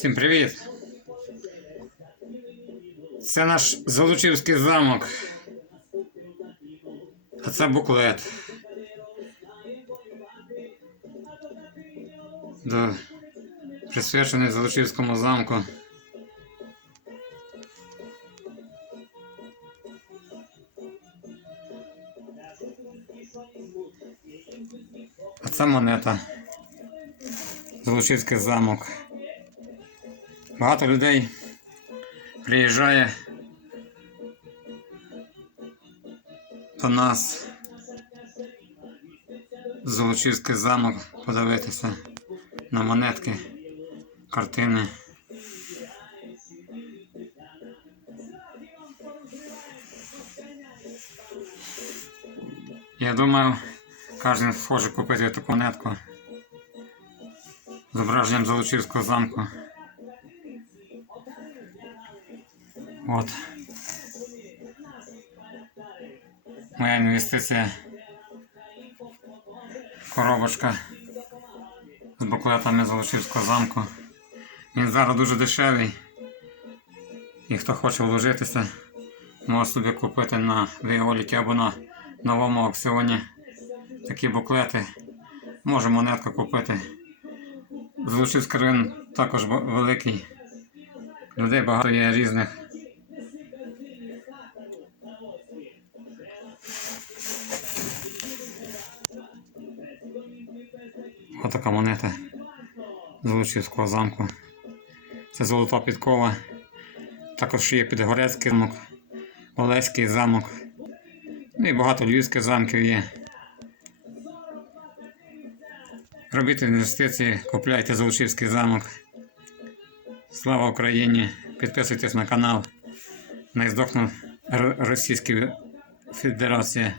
Всім привіт! Це наш Золочівський замок. А це буклет. До... Присвячений Золочівському замку. А це монета. Золочівський замок. Багато людей приїжджає до нас в Золочівський замок подивитися на монетки, картини. Я думаю, кожен схоже купити таку монетку зображенням Золочівського замку. От. Моя інвестиція. Коробочка з буклетами Золочівського замку. Він зараз дуже дешевий. І хто хоче вложитися, може собі купити на Віоліті або на новому аукціоні такі буклети. Може монетку купити. Золочівський район також великий. Людей багато є різних. Отака монета Золочівського замку. Це золота підкова. Також є Підгорецький замок, Олеський замок. Ну і багато львівських замків є. Робіть інвестиції, купляйте Золочівський замок. Слава Україні! Підписуйтесь на канал. Не здохну Російська Федерація.